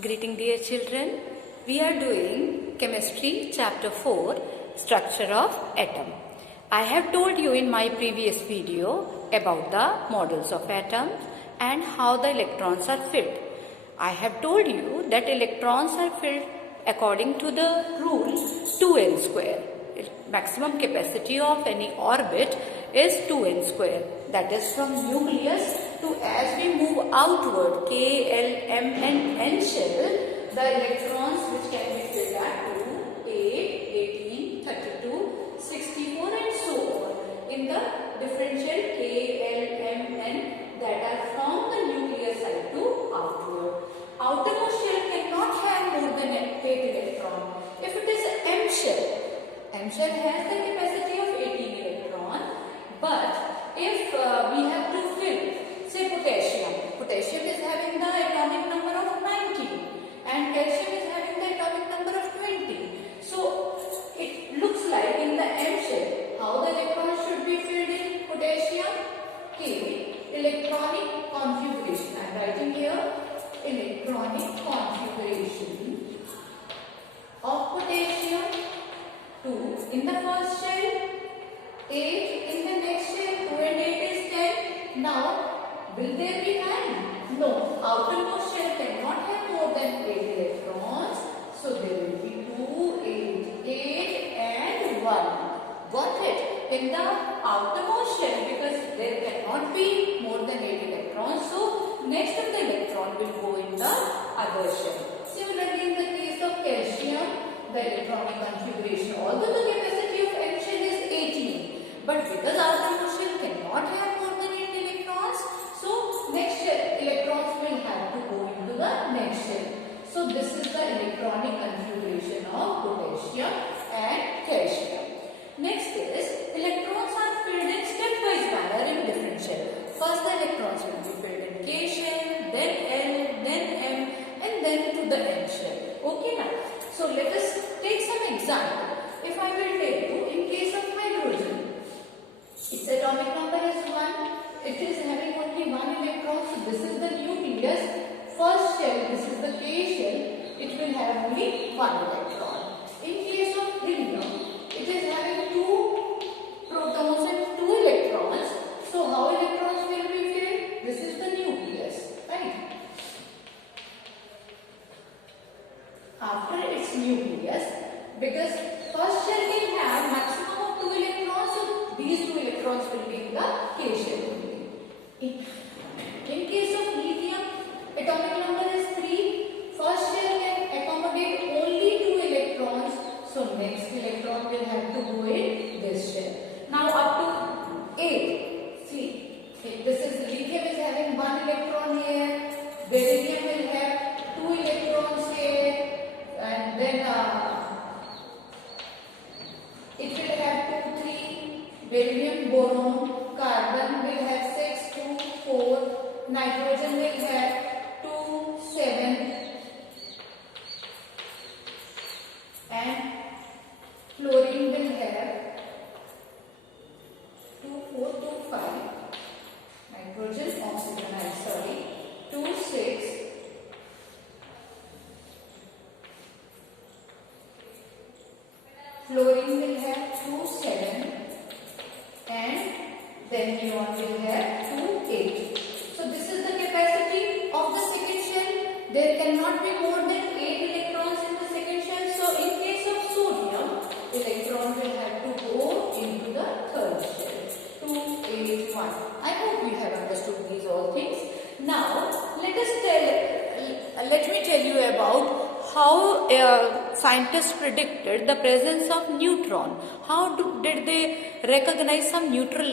Greeting dear children, we are doing chemistry chapter 4 structure of atom. I have told you in my previous video about the models of atoms and how the electrons are filled. I have told you that electrons are filled according to the rule 2n square. Maximum capacity of any orbit is 2n square. That is from nucleus to as we move outward, K, L, M and N shell, the electrons which can be filled at 2, 8, 18, 32, 64 and so on in the differential K, L, M, N that are from the nucleus side to outward. Outermost shell cannot have more than 8 electrons. If it is M shell has the capacity of 18 electrons, but if we have to fill, say potassium is having the atomic number of 19 and calcium is having the atomic number of 20. So it looks like in the M shell, how the electrons should be filled in potassium? K, electronic configuration. I am writing here electronic configuration of potassium. 2 in the first shell, 8 in the next shell, 2 and 8 is 10. Now, will there be 9? No, outermost shell cannot have more than 8 electrons. So, there will be 2, 8 and 1. Got it? In the outermost shell, because there cannot be more than 8 electrons. So, next of the electron will go in the other shell. Similarly, in the case of calcium, the electronic configuration, although the capacity of M shell is 18, but because outermost shell cannot have more than 8 electrons, so next shell electrons will have to go into the next shell. So this is the electronic configuration of potassium and calcium. Next is electrons are filled in stepwise manner in different shells. First the electrons will be filled in K shell, then L, then M and then to the N shell. Okay now. So let us take some example. If I will tell you in case of hydrogen, its atomic number is 1. It is having only 1 electron. So this is the nucleus. First shell, this is the K shell. It will have only 1 electron. In case of helium, it is having 2 protons and 2 electrons. So how electrons will be filled? This is the nucleus, right? After its nucleus, because first shell can have maximum of 2 electrons, so these 2 electrons will be in the K shell only. In case of lithium, atomic number is 3. First shell can accommodate only 2 electrons, so next electron will have to go in this shell. Now up to 8. See, this is lithium is having 1 electron here, beryllium will have 2 electrons here. And then it will have 2, 3, beryllium, boron, carbon will have 6, 2, 4, nitrogen will have 2, 7 and fluorine will have 2, 4, 2, 5, nitrogen, oxygen, I'm sorry, 2, 6, fluorine will have 2, 7 and then neon will have 2, 8. So this is the capacity of the second shell. There cannot be more than 8 electrons in the second shell. So in case of sodium, electron will have to go into the third shell. 2, 8, 1. I hope you have understood these all things. Now let me tell you about how scientists predicted the presence of neutron. How did they recognize some neutral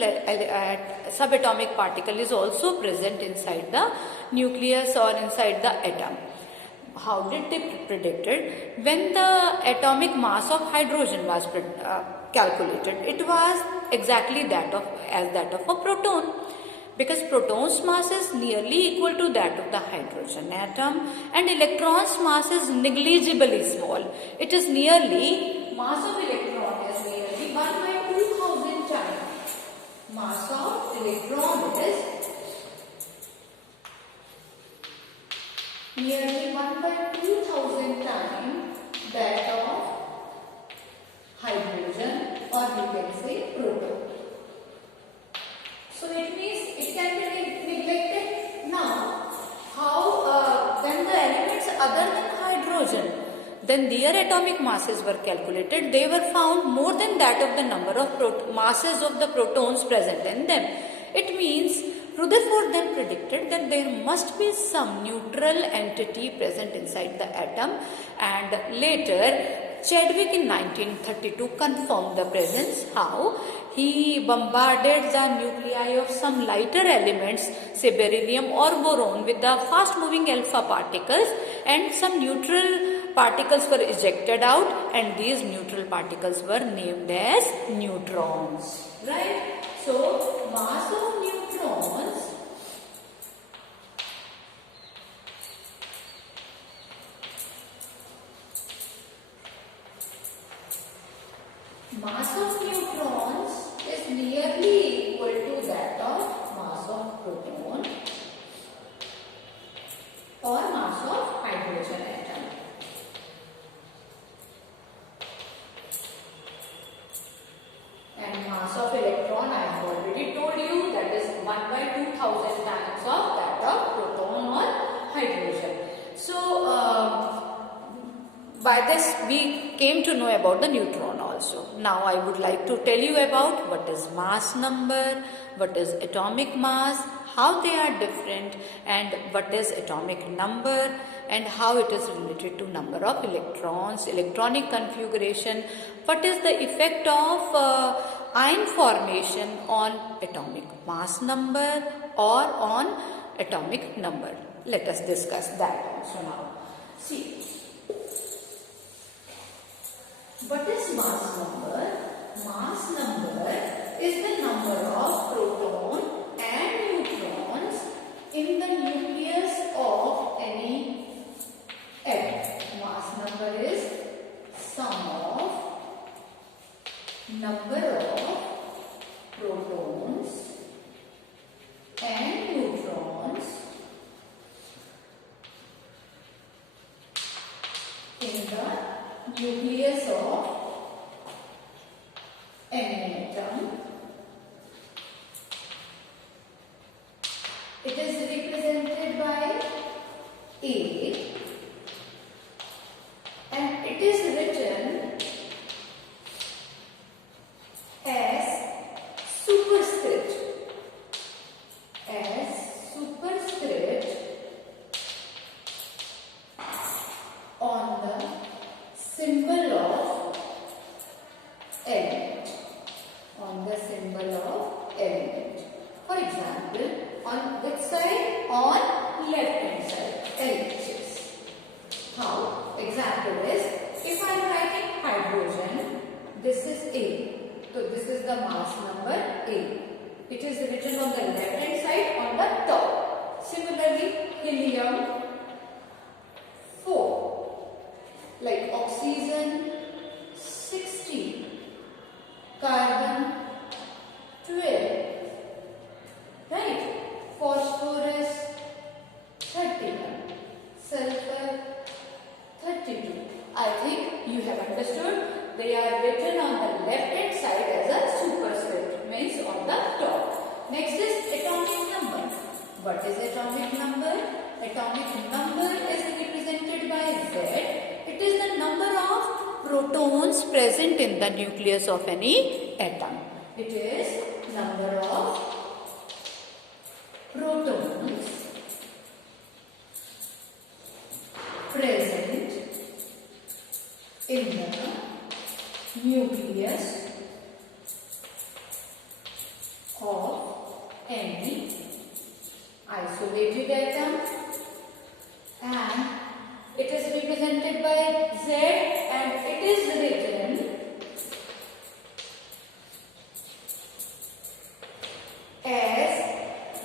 subatomic particle is also present inside the nucleus or inside the atom? How did they predict it? When the atomic mass of hydrogen was calculated, it was exactly that of a proton. Because proton's mass is nearly equal to that of the hydrogen atom and electron's mass is negligibly small. It is nearly, mass of electron is nearly 1 by 2000 times. Mass of electron is nearly 1 by 2000 times that of hydrogen, or you can say proton. So it means it can be neglected. Now, how when the elements other than hydrogen, then their atomic masses were calculated, they were found more than that of the number of masses of the protons present in them. It means Rutherford then predicted that there must be some neutral entity present inside the atom, and later Chadwick in 1932 confirmed the presence. How? He bombarded the nuclei of some lighter elements, say beryllium or boron, with the fast moving alpha particles, and some neutral particles were ejected out, and these neutral particles were named as neutrons. Right? So, mass of neutrons is nearly equal to that of mass of proton or mass of hydrogen atom. And mass of electron, I have already told you, that is 1 by 2000 times of that of proton or hydrogen. So, by this we came to know about the neutron also. Now I would like to tell you about what is mass number, what is atomic mass, how they are different, and what is atomic number, and how it is related to number of electrons, electronic configuration, what is the effect of ion formation on atomic mass number or on atomic number. Let us discuss that also now. See, what is mass number? Mass number is the number of protons and neutrons in the nucleus of any atom. Mass number is sum of number of protons and neutrons in the nucleus of any atom. It is represented by A, and it is written as superscript. On the symbol of element. For example, on which side? On left hand side, LHS. How? Example is, if I am writing hydrogen, this is A. So this is the mass number A. It is written on the left hand side on the top. Similarly, helium 4, like oxygen 60, carbon 12, right? Phosphorus 31, sulfur 32. I think you have understood. They are written on the left hand side as a superscript, means on the top. Next is atomic number. What is atomic number? Atomic number is represented by Z. It is the number of protons present in the nucleus of any atom. It is number of protons present in the nucleus of any isolated atom, and it is represented by Z, and it is written as,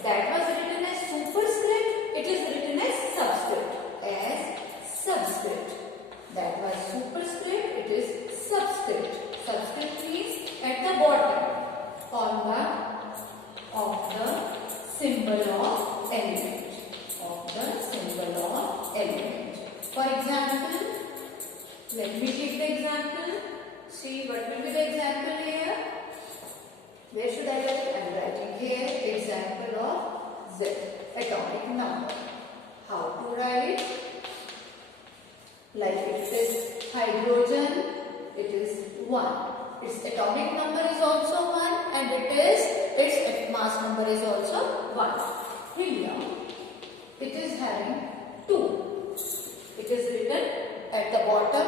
that was written as superscript, it is written as subscript, as subscript. That was superscript, it is subscript. Subscript means Let me take the example. See what will be the example here. Where should I write? I am writing here example of Z, atomic number. How to write? Like if it is hydrogen, it is 1. Its atomic number is also 1 and its mass number is also 1. Helium, it is having 2. It is written at the bottom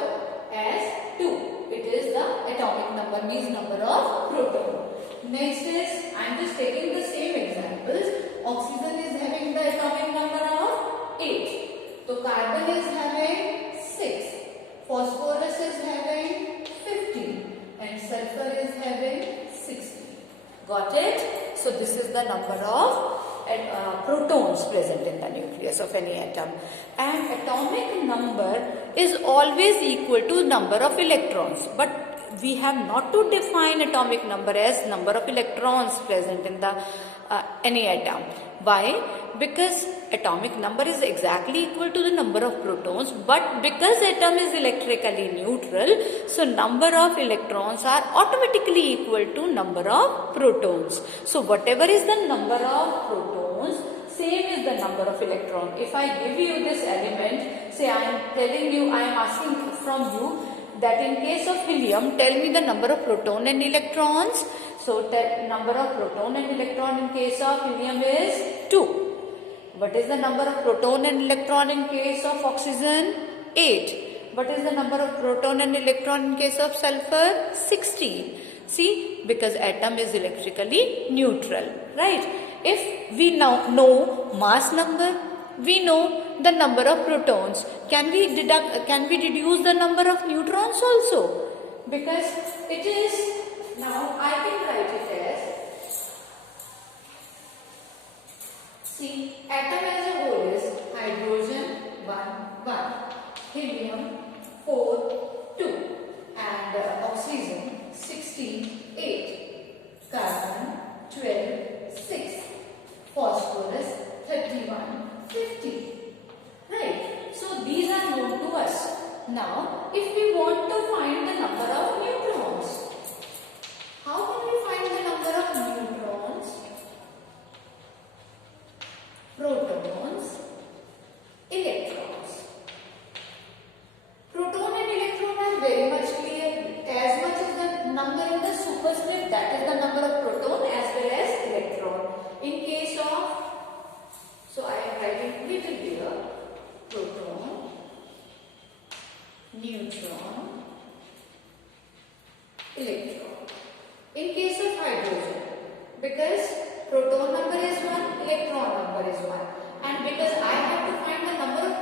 as 2. It is the atomic number, means number of proton. Next is, I am just taking the same examples. Oxygen is having the atomic number of 8. So carbon is having 6. Phosphorus is having 15. And sulfur is having 60. Got it? So this is the number of protons present in the nucleus of any atom. And atomic number is always equal to number of electrons. But we have not to define atomic number as number of electrons present in the any atom. Why? Because atomic number is exactly equal to the number of protons, but because atom is electrically neutral, so number of electrons are automatically equal to number of protons. So whatever is the number of protons, same is the number of electrons. If I give you this element, say I am telling you, I am asking from you that in case of helium, tell me the number of proton and electrons. So number of proton and electron in case of helium is 2. What is the number of proton and electron in case of oxygen? 8. What is the number of proton and electron in case of sulfur? 16. See, because atom is electrically neutral, right? If we now know mass number, we know the number of protons. Can we deduce the number of neutrons also? Because it is, now I can write it as, see, atom as a whole is hydrogen 1, 1, helium 4, 2, and oxygen 16, 8, carbon 12, 6, phosphorus 31, 50. Right? So these are known to us. Now, if we want to find the number of neutrons, how can we find the number of neutrons, protons, electrons? Proton and electron are very much clear. As much as the number in the superscript, that is the number of proton as well as electron. In case of, so I am writing little here, proton, neutron, electron. In case of hydrogen, because proton number is 1, electron number is 1, and because I have to find the number of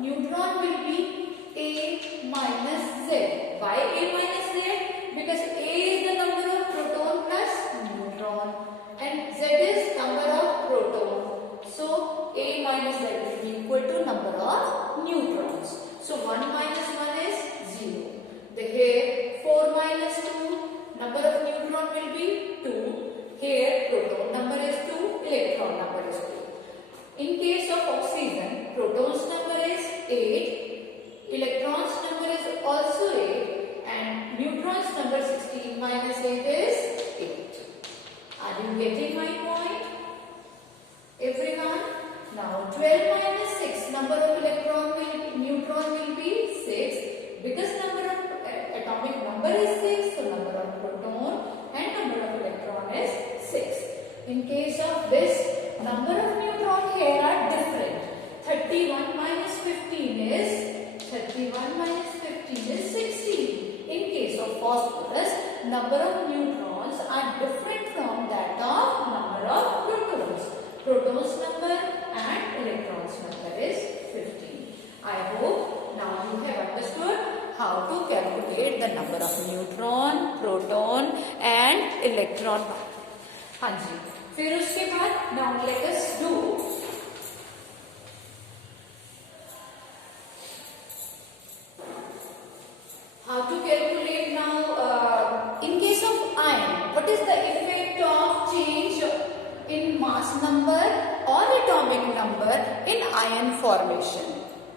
neutron will be A minus Z. Why A minus Z? Because A is the number of proton plus neutron and Z is number of proton. So A minus Z will be equal to number of neutrons. So 1 minus 1 is 0. Here 4 minus 2, number of neutron will be 2. Here proton number is 2, electron number is 2. In case of oxygen, protons number is 8, electrons number is also 8, and neutrons number 16 minus 8 is 8. Are you getting my point? Everyone? Now 12 minus 6, number of neutron will be 6. Because number of atomic number is 6, so number of proton and number of electron is 6. In case of this, number of neutron here are different. 31 minus 15 is 16. In case of phosphorus, number of neutrons are different from that of number of protons. Protons number and electrons number is 15. I hope now you have understood how to calculate the number of neutron, proton and electron. हाँ जी, फिर उसके बाद now let us do how to calculate now in case of ion. What is the effect of change in mass number or atomic number in ion formation?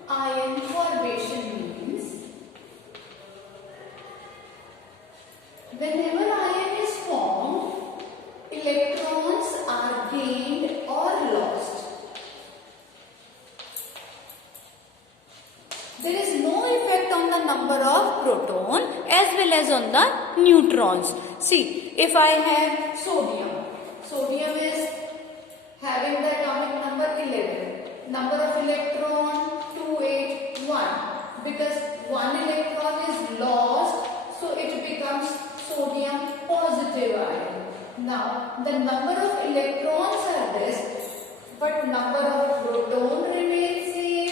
Ion formation means there is no effect on the number of proton as well as on the neutrons. See, if I have sodium, sodium is having the atomic number 11. Number of electron 281, because one electron is lost, so it becomes sodium positive ion. Now the number of electrons are this, but number of proton remains same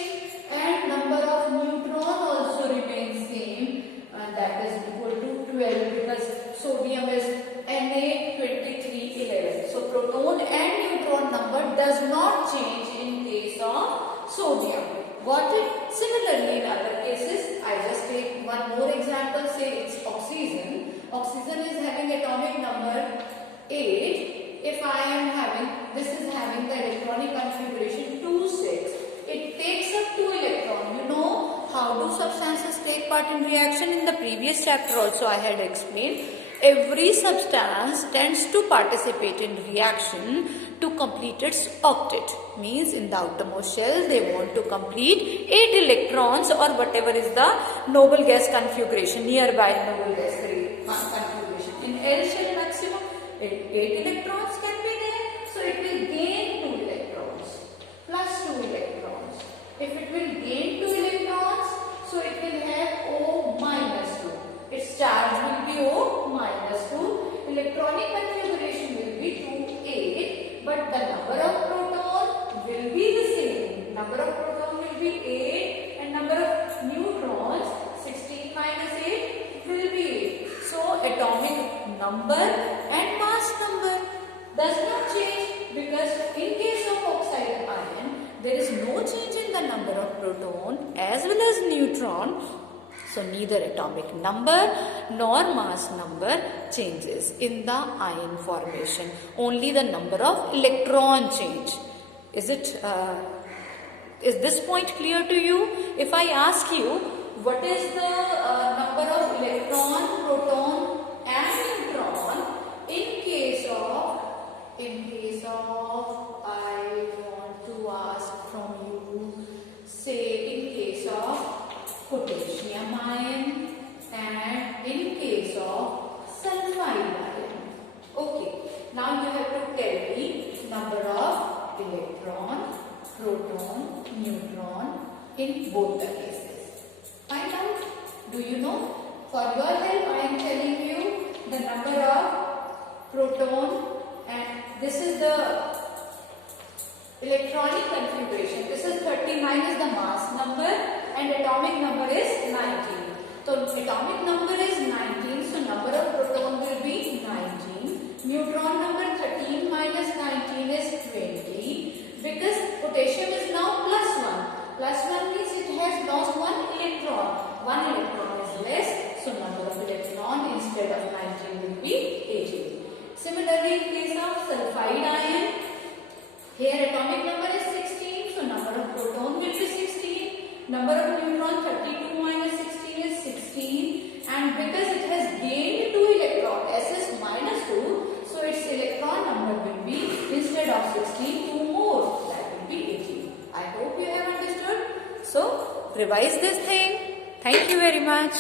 and number of neutron also remains same, and that is equal to 12, because sodium is Na2311. So proton and neutron number does not change in case of sodium. Got it? Similarly, in other cases, I just take one more example. Say it's oxygen. Oxygen is having atomic number 8. If I am having, this is having the electronic configuration 2,6. It takes up 2 electrons. You know how do substances take part in reaction? In the previous chapter also I had explained. Every substance tends to participate in reaction to complete its octet. Means in the outermost shell they want to complete 8 electrons or whatever is the noble gas configuration, nearby noble gas configuration. In L shell maximum 8 electrons can be there, so it will gain 2 electrons plus 2 electrons. If it will gain 2 electrons, so it will have O minus 2. Its charge will be O minus 2. Electronic configuration will be 2, 8, but the number of proton will be the same. Number of proton will be 8 and number of neutrons 16 minus 8 will be 8. So atomic number and mass number does not change, because in case of oxide ion there is no change in the number of proton as well as neutron. So neither atomic number nor mass number changes in the ion formation. Only the number of electron change. Is this point clear to you? If I ask you what is the number of electron, proton and neutron in case of I want to ask from you, say in case of potassium ion and in case of sulfide ion. Okay, now you have to tell me number of electron, proton, neutron in both the cases. Find out. Do you know? For your help I am telling you the number of proton, and this is the electronic configuration. This is 39 is the mass number and atomic number is 19. So atomic number is 19, so number of proton will be 19. Neutron number 13 minus 19 is 20, because potassium is now plus 1. Plus 1 means it has lost 1 electron. 1 electron is less, so number of electron instead of 19 will be 18. Similarly, in case of sulfide ion, here atomic number is 16, so number of proton will be 16. Number of neutron 32 minus 16 is 16, and because it has gained 2 electron, S is minus 2, so its electron number will be, instead of 16, 2 more, that will be 18. I hope you have understood. So revise this thing. Thank you very much.